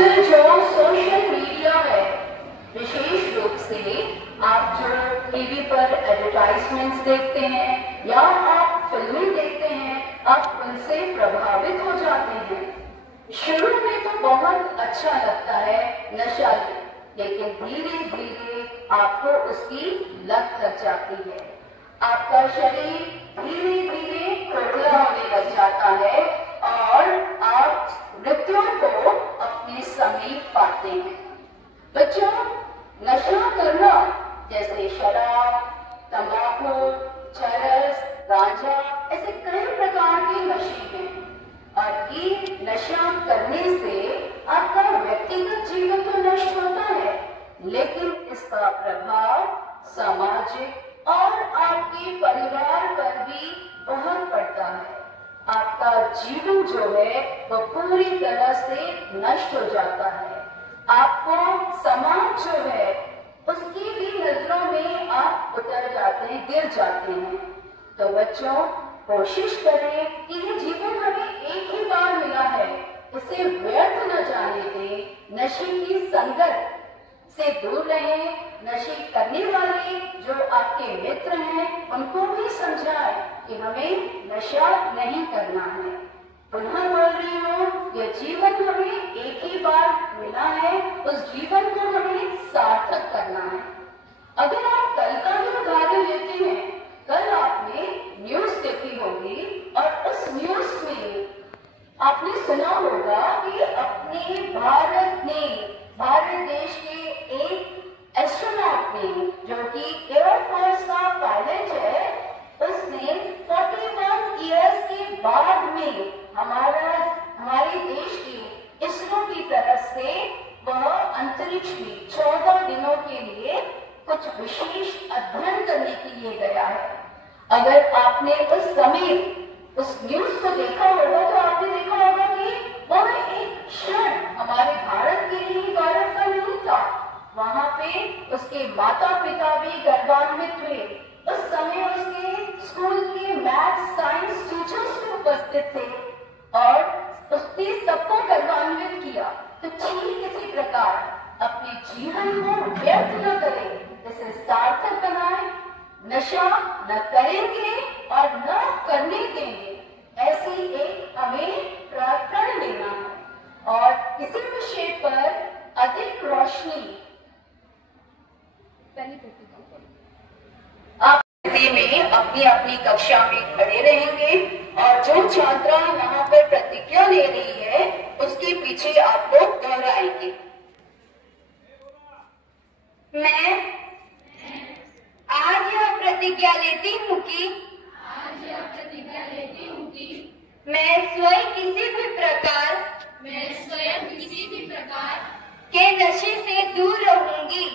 आजकल जो social media है, विशेष रूप से आप जो टीवी पर एडवर्टाइजमेंट्स देखते हैं या आप फिल्में देखते हैं, आप उनसे प्रभावित हो जाते हैं। शुरू में तो बहुत अच्छा लगता है नशा, लेकिन धीरे धीरे आपको उसकी लत लग जाती है। आपका शरीर धीरे धीरे खोखला होने लग जाता है और आप मृत्यु को अपने समीप पाते हैं। बच्चों, नशा करना जैसे शराब, तंबाकू, चरस, गांजा, ऐसे कई प्रकार के नशे हैं और ये नशा करने से आपका व्यक्तिगत जीवन तो नष्ट होता है, लेकिन इसका प्रभाव सामाजिक और आपके परिवार पर भी बहुत पड़ता है। आपका जीवन जो है वो पूरी तरह से नष्ट हो जाता है। आपको समाज जो है उसकी भी नजरों में आप उतर जाते हैं, गिर जाते हैं। तो बच्चों, कोशिश करें कि ये जीवन हमें एक ही बार मिला है, इसे व्यर्थ न जाने दें। नशे की संगत से दूर रहें। नशे करने वाले जो आपके मित्र हैं उनको भी समझाएं कि हमें नशा नहीं करना है। पुनः बोल रही हूँ, यह जीवन हमें एक ही बार मिला है, उस जीवन को हमें सार्थक करना है। अगर आप कल का ही उदाहरण लेते हैं, कल आपने न्यूज देखी होगी और उस न्यूज में आपने सुना होगा कि अपने भारत देश के एक एस्ट्रोनॉट ने, जो कि एयरफोर्स का पायलट है, उसने 41 इयर्स के बाद में हमारे देश की इसरो की तरफ से वह अंतरिक्ष में 14 दिनों के लिए कुछ विशेष अध्ययन करने के लिए गया है। अगर आपने उस समय उस न्यूज को देखा होगा तो आपने देखा होगा कि वह एक क्षण हमारे भारत के लिए गौरव का नहीं था। वहां पे उसके माता पिता भी गर्वान्वित हुए। उस समय उसके स्कूल के मैथ्स साइंस टीचर्स भी उपस्थित थे और उसने सबको गर्वान्वित किया। तो ठीक इसी प्रकार अपने जीवन को व्यर्थ न करें, इसे सार्थक बनाएं। नशा न करेंगे और न करने देंगे, ऐसी एक हमें प्रण लेना है। और इसी विषय पर अधिक रोशनी आप में अपनी अपनी कक्षा में खड़े रहेंगे और जो छात्रा यहाँ पर प्रतिज्ञा ले रही है उसके पीछे आप लोग दोहराएंगे। मैं आज यह प्रतिज्ञा लेती हूँ कि मैं स्वयं किसी भी प्रकार के नशे से दूर रहूंगी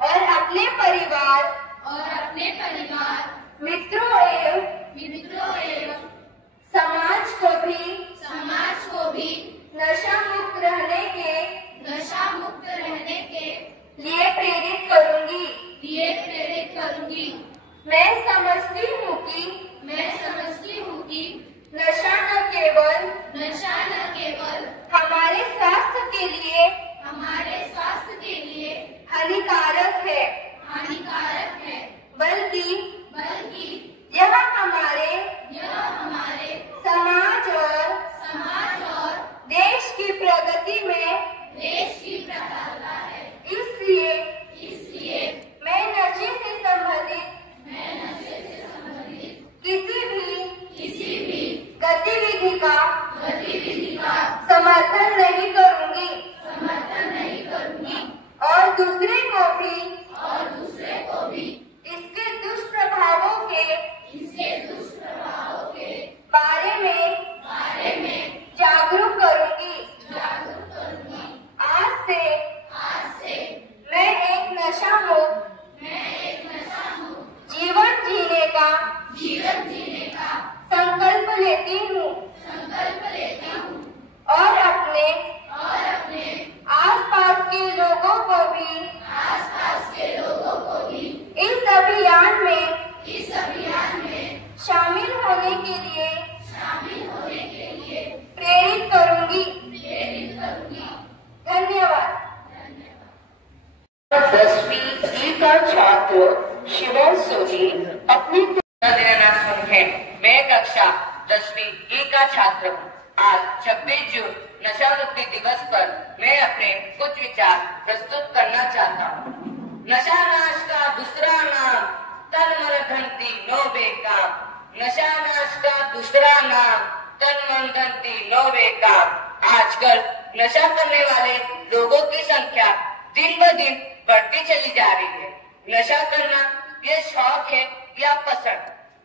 और अपने परिवार मित्रों एवं समाज को भी नशा मुक्त रहने के लिए प्रेरित करूंगी। मैं समझती हूँ कि नशा न केवल हमारे स्वास्थ्य के लिए हानिकारक है, बल्कि यह हमारे समाज और देश की प्रगति में इसलिए मैं नशे से संबंधित किसी भी गतिविधि का समर्थन नहीं करूंगी और दूसरे को भी इसके दुष्प्रभावों के बारे में जागरूक करूंगी। आज से मैं एक नशा मुक्त जीवन जीने का संकल्प लेती हूँ और अपने आसपास के लोगों को भी इस अभियान में शामिल होने के लिए प्रेरित करूंगी। हूँ। आज 26 जून नशा मुक्ति दिवस पर मैं अपने कुछ विचार प्रस्तुत करना चाहता हूँ। नशा नाश का दूसरा नाम, तन मन धन तीनों बेकाम। नशा नाश का दूसरा नाम, तन मन धन तीनों बेकाम। आजकल नशा करने वाले लोगों की संख्या दिन ब दिन बढ़ती चली जा रही है। नशा करना ये शौक है या पसंद,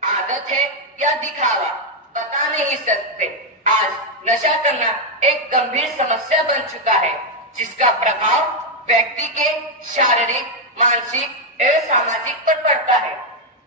आदत है या दिखावा, बता नहीं सकते। आज नशा करना एक गंभीर समस्या बन चुका है, जिसका प्रभाव व्यक्ति के शारीरिक, मानसिक एवं सामाजिक पर पड़ता है।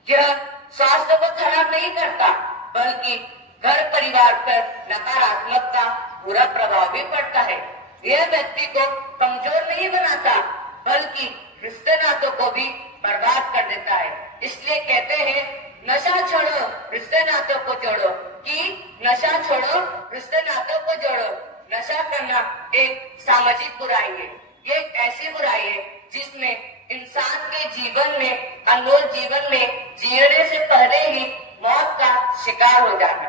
यह स्वास्थ्य को खराब नहीं करता, बल्कि घर परिवार पर नकारात्मक का बुरा प्रभाव भी पड़ता है। यह व्यक्ति को कमजोर नहीं बनाता, बल्कि रिश्ते नातों को भी बर्बाद कर देता है। इसलिए कहते हैं, नशा छोड़ो रिश्ते नातों को जोड़ो, कि नशा छोड़ो रिश्ते नातों को जोड़ो। नशा करना एक सामाजिक बुराई है। ये एक ऐसी बुराई है जिसमें इंसान के जीवन में, अनमोल जीवन में जीने से पहले ही मौत का शिकार हो जाना।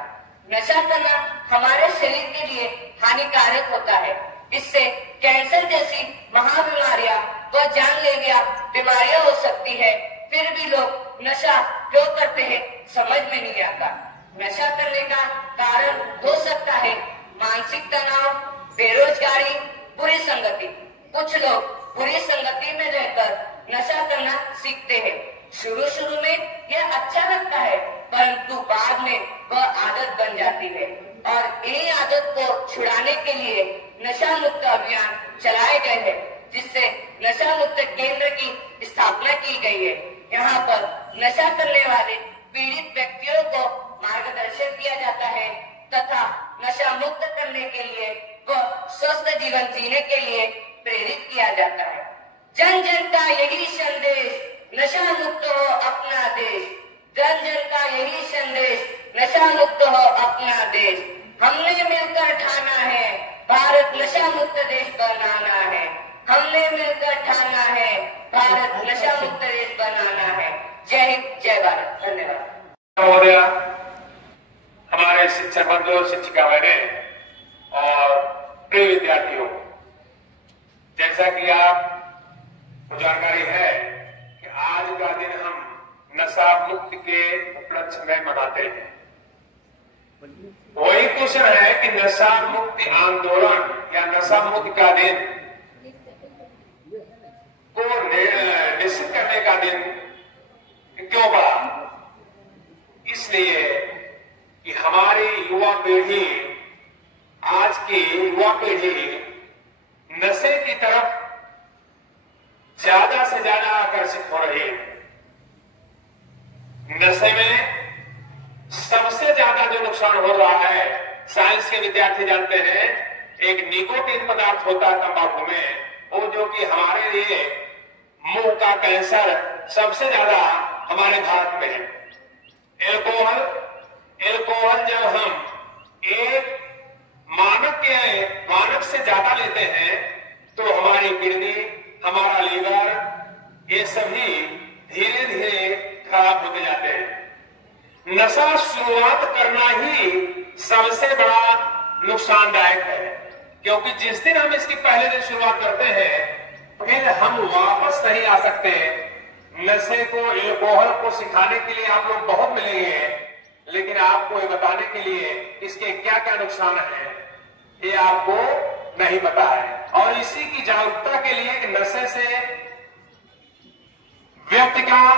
नशा करना हमारे शरीर के लिए हानिकारक होता है। इससे कैंसर जैसी महाबीमारियां व जानलेवा बीमारियां हो सकती है। फिर भी लोग नशा क्यों करते हैं समझ में नहीं आता। नशा करने का कारण हो सकता है मानसिक तनाव, बेरोजगारी, बुरी संगति। कुछ लोग बुरी संगति में रहकर नशा करना सीखते हैं। शुरू में यह अच्छा लगता है, परंतु बाद में वह आदत बन जाती है। और इन्हीं आदत को छुड़ाने के लिए नशा मुक्त अभियान चलाए गए हैं, जिससे नशा मुक्त केंद्र की स्थापना की गई है। यहाँ पर नशा करने वाले पीड़ित व्यक्तियों को मार्गदर्शन किया जाता है तथा नशा मुक्त करने के लिए व स्वस्थ जीवन जीने के लिए प्रेरित किया जाता है। जन जन का यही संदेश, नशा मुक्त हो अपना देश। जन जन का यही संदेश, नशा मुक्त हो अपना देश। हमने मिलकर ठाना है, भारत नशा मुक्त देश बनाना है। हमने मिलकर ठाना है, भारत नशा मुक्त देश बनाना है। जय हिंद, जय भारत। धन्यवाद। महोदया, हमारे शिक्षक बंधु, शिक्षिका बहने और प्रिय विद्यार्थियों, जैसा कि आपको जानकारी है कि आज का दिन हम नशा मुक्त के उपलक्ष्य में मनाते हैं। वही क्वेश्चन है कि नशा मुक्ति आंदोलन या नशा मुक्ति का दिन को निश्चित करने का दिन क्यों पड़ा? इसलिए कि हमारी युवा पीढ़ी, आज की युवा पीढ़ी नशे की तरफ ज्यादा से ज्यादा आकर्षित हो रही है। नशे में सबसे ज्यादा जो नुकसान हो रहा है, साइंस के विद्यार्थी जानते हैं, एक निकोटीन पदार्थ होता है तंबाकू में, वो जो कि हमारे लिए मुंह का कैंसर सबसे ज्यादा हमारे भारत में है। एल्कोहल जब हम एक मानक से ज्यादा लेते हैं तो हमारी किडनी, हमारा लीवर, ये सभी धीरे धीरे खराब होते जाते हैं। नशा शुरुआत करना ही सबसे बड़ा नुकसानदायक है, क्योंकि जिस दिन हम इसकी पहले दिन शुरुआत करते हैं फिर हम वापस नहीं आ सकते। नशे को, एल्कोहल को सिखाने के लिए आप लोग बहुत मिलेंगे, लेकिन आपको ये बताने के लिए इसके क्या क्या नुकसान है ये आपको नहीं पता है। और इसी की जागरूकता के लिए कि नशे से व्यक्ति का,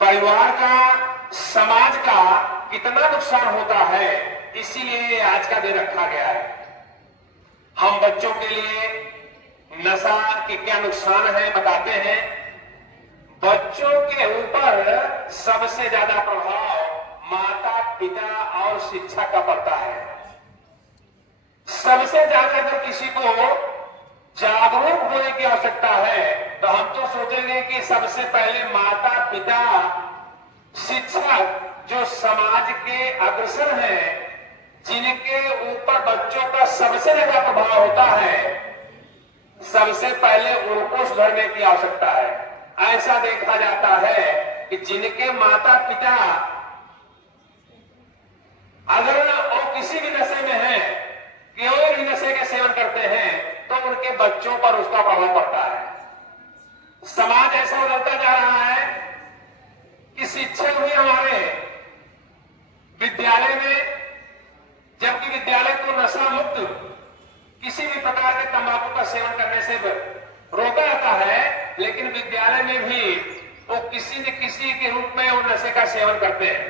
परिवार का, समाज का कितना नुकसान होता है, इसीलिए आज का दिन रखा गया है। हम बच्चों के लिए नशा के क्या नुकसान है बताते हैं। बच्चों के ऊपर सबसे ज्यादा प्रभाव माता पिता और शिक्षा का पड़ता है। सबसे ज्यादा अगर किसी को जागरूक होने की आवश्यकता है तो हम तो सोचेंगे कि सबसे पहले माता पिता, शिक्षक, जो समाज के अग्रसर हैं, जिनके ऊपर बच्चों का सबसे ज्यादा प्रभाव होता है, सबसे पहले उनको सुधरने की आवश्यकता है। ऐसा देखा जाता है कि जिनके माता पिता अगर वो किसी भी नशे में नशा मुक्त किसी भी प्रकार के तंबाकू का सेवन करने से रोका जाता है, लेकिन विद्यालय में भी वो किसी न किसी के रूप में वो नशे का सेवन करते हैं।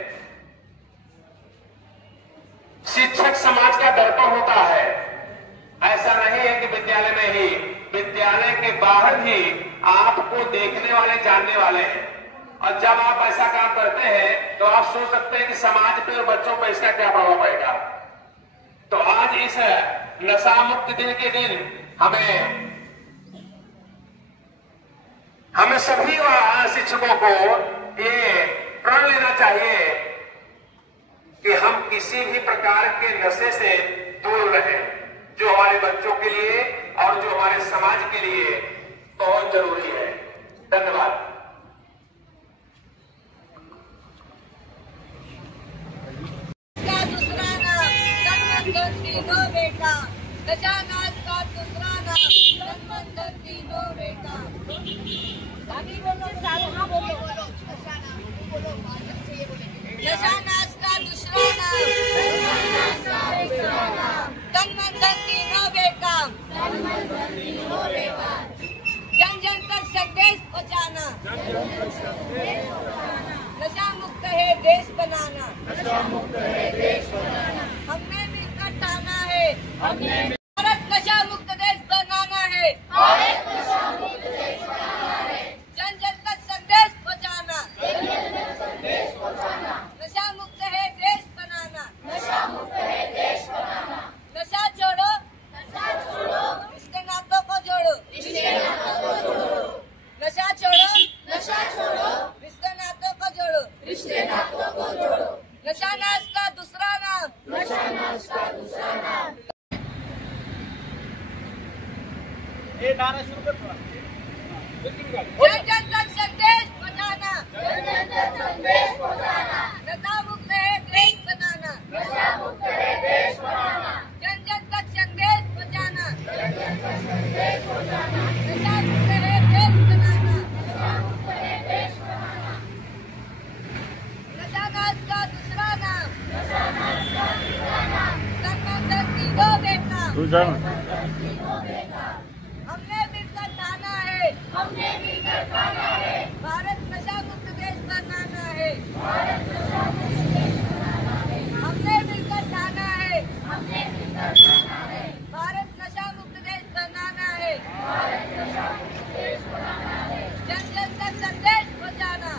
शिक्षक समाज का दर्पण होता है। ऐसा नहीं है कि विद्यालय में ही, विद्यालय के बाहर भी आपको देखने वाले जानने वाले हैं। और जब आप ऐसा काम करते हैं तो आप सोच सकते हैं कि समाज पे और बच्चों पर इसका क्या प्रभाव पड़ेगा। तो आज इस नशा मुक्त दिन के दिन हमें सभी शिक्षकों को ये प्रण लेना चाहिए कि हम किसी भी प्रकार के नशे से दूर रहें, जो हमारे बच्चों के लिए और जो हमारे समाज के लिए बहुत जरूरी है। धन्यवाद। दूसरा नाम तीनों बेटा, नशानाश का दूसरा नाम तीनों बेटा। बाकी बोलो, सारा बोलो। नशानाश का दूसरा नाम तन मन धन तीनों बेटा। जन जन तक संदेश पहुँचाना, नशा मुक्त है देश बनाना। हमने मिलकर ठाना है, भारत नशा मुक्त देश बनाना है। जन जन तक संदेश पहुँचाना, नशा मुक्त है देश बनाना। नशा छोड़ो, रिश्ते नातों को जोड़ो। नशा छोड़ो, रिश्ते नातों को जोड़ो। नशानाश का दूसरा नाम, ये गाना शुरू कर थोड़ा। जन जन तक संदेश पहुँचाना, नशा मुक्त है देश बनाना। जन जन तक संदेश पहुँचाना, नशा मुक्त है देश बनाना। नशानाश का दूसरा नाम तन मन धन तीनों बेटा। हमने मिलकर ठाना है, भारत नशा मुक्त देश बनाना है। हमने मिलकर ठाना है, भारत नशा मुक्त देश बनाना है। जन जन तक संदेश पहुँचाना,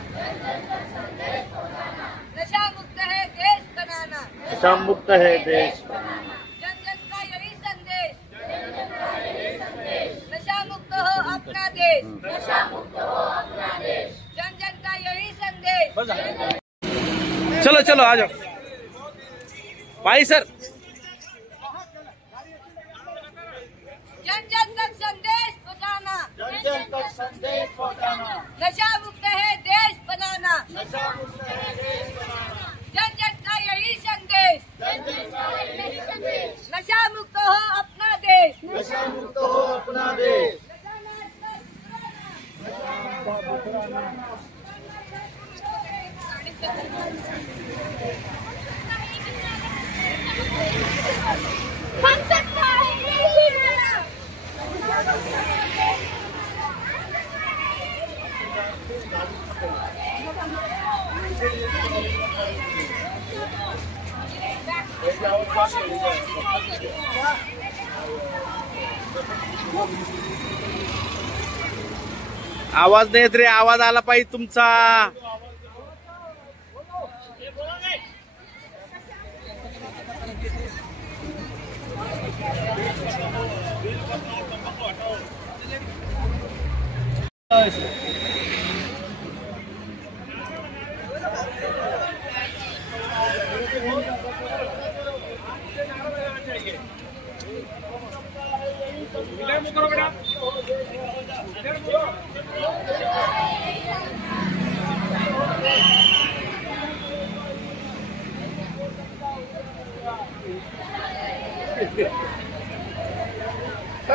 नशा मुक्त है देश बनाना। नशा मुक्त है देश। जन जन का यही संदेश, नशा मुक्त हो अपना देश। जन जन का यही संदेश। चलो चलो आ जाओ भाई सर। जन जन तक संदेश पहुँचाना, नशा मुक्त है देश बनाना। जन जन का यही संदेश, नशा मुक्त हो अपना देश। हम सकता है यही मेरा। आवाज नाही येत रे, आवाज आला पाहिजे तुमचा।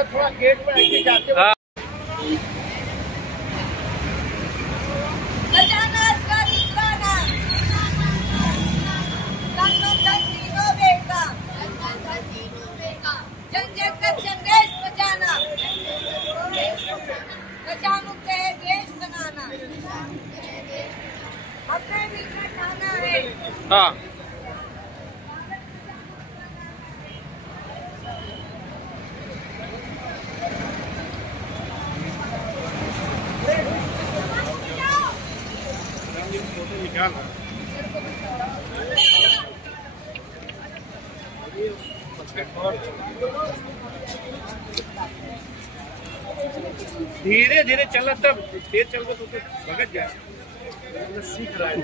थोड़ा गेट में आके जाते हाँ। नशानाश का दूसरा नाम तन मन धन तीनों बेटा। धीरे धीरे चल, तब तेज चल तो भगत जाए। सीख रहा है।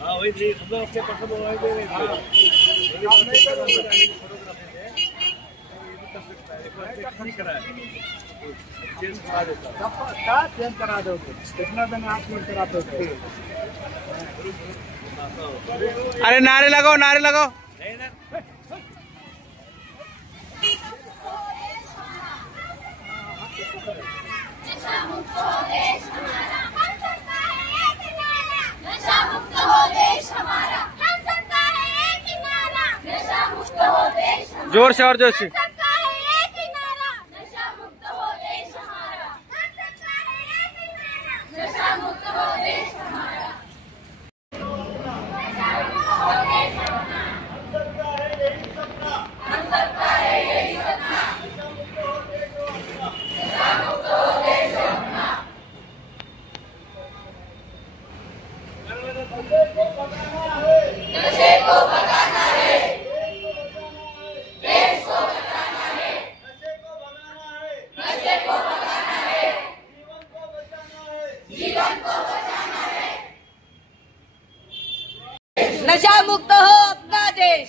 हाँ वही मोबाइल दे चेंज करा दो, कितना दिन आप कराते थे। अरे नारे लगाओ, नारे लगाओ। नशा मुक्त हो देश हमारा, हम सबका है एक नारा। नशा मुक्त हो देश हमारा, हम सबका है एक नारा। नशा मुक्त हो देश हमारा, जोर से और जोर से। हम सबका है एक नारा। नशा मुक्त हो देश हमारा, हम सबका है एक नारा। नशा मुक्त हो देश हमारा, नशा मुक्त हो देश हमारा, हम सबका है यही सपना। नशा मुक्त हो देश अपना। नशे को भगाना है, देश को बचाना है। नशे को भगाना है, जीवन को बचाना है। नशा मुक्त हो अपना देश,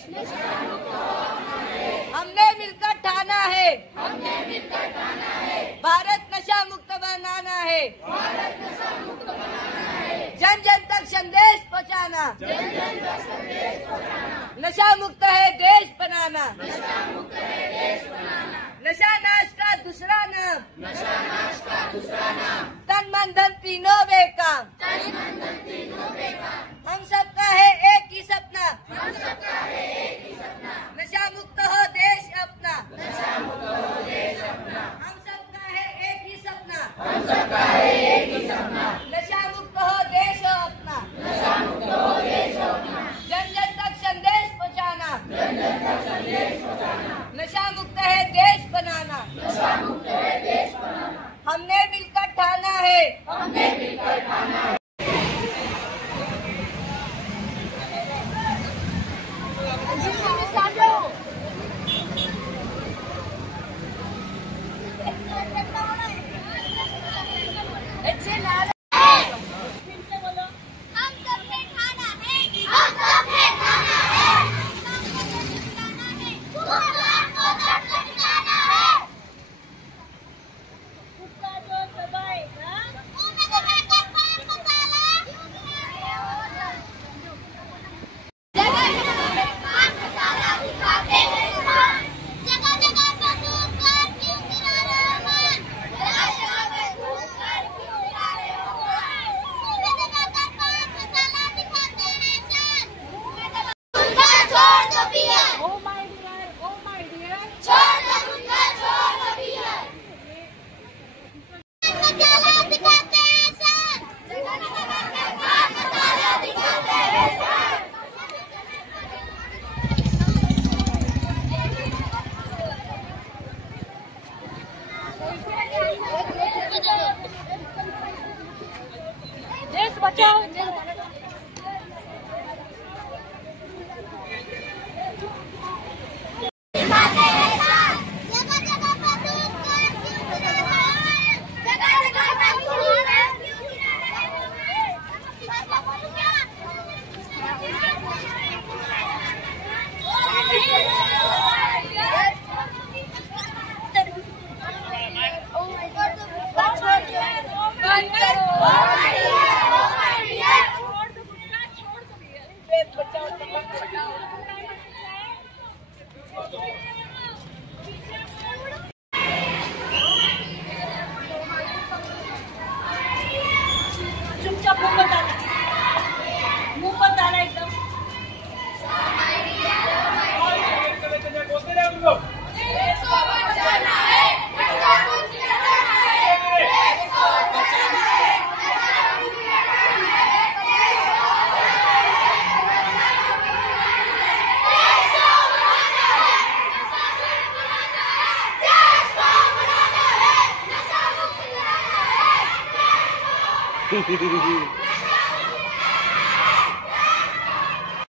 हमने मिलकर ठाना है। भारत नशा मुक्त बनाना है। जन जन तक संदेश पहुंचाना। नशा मुक्त है देश बनाना। नशा नाश का दूसरा नाम। तन मन धन तीनों बेकाम। हम सबका है एक ही सपना। नशा मुक्त हो देश अपना। हम सबका है एक ही सपना। नशा मुक्त हो देश अपना। जन जन तक संदेश पहुंचाना। नशा मुक्त है देश बनाना। हमने मिलकर ठाना है। देश बचाओ। चुपचाप मुंह पर डाला एकदम। Hehehehe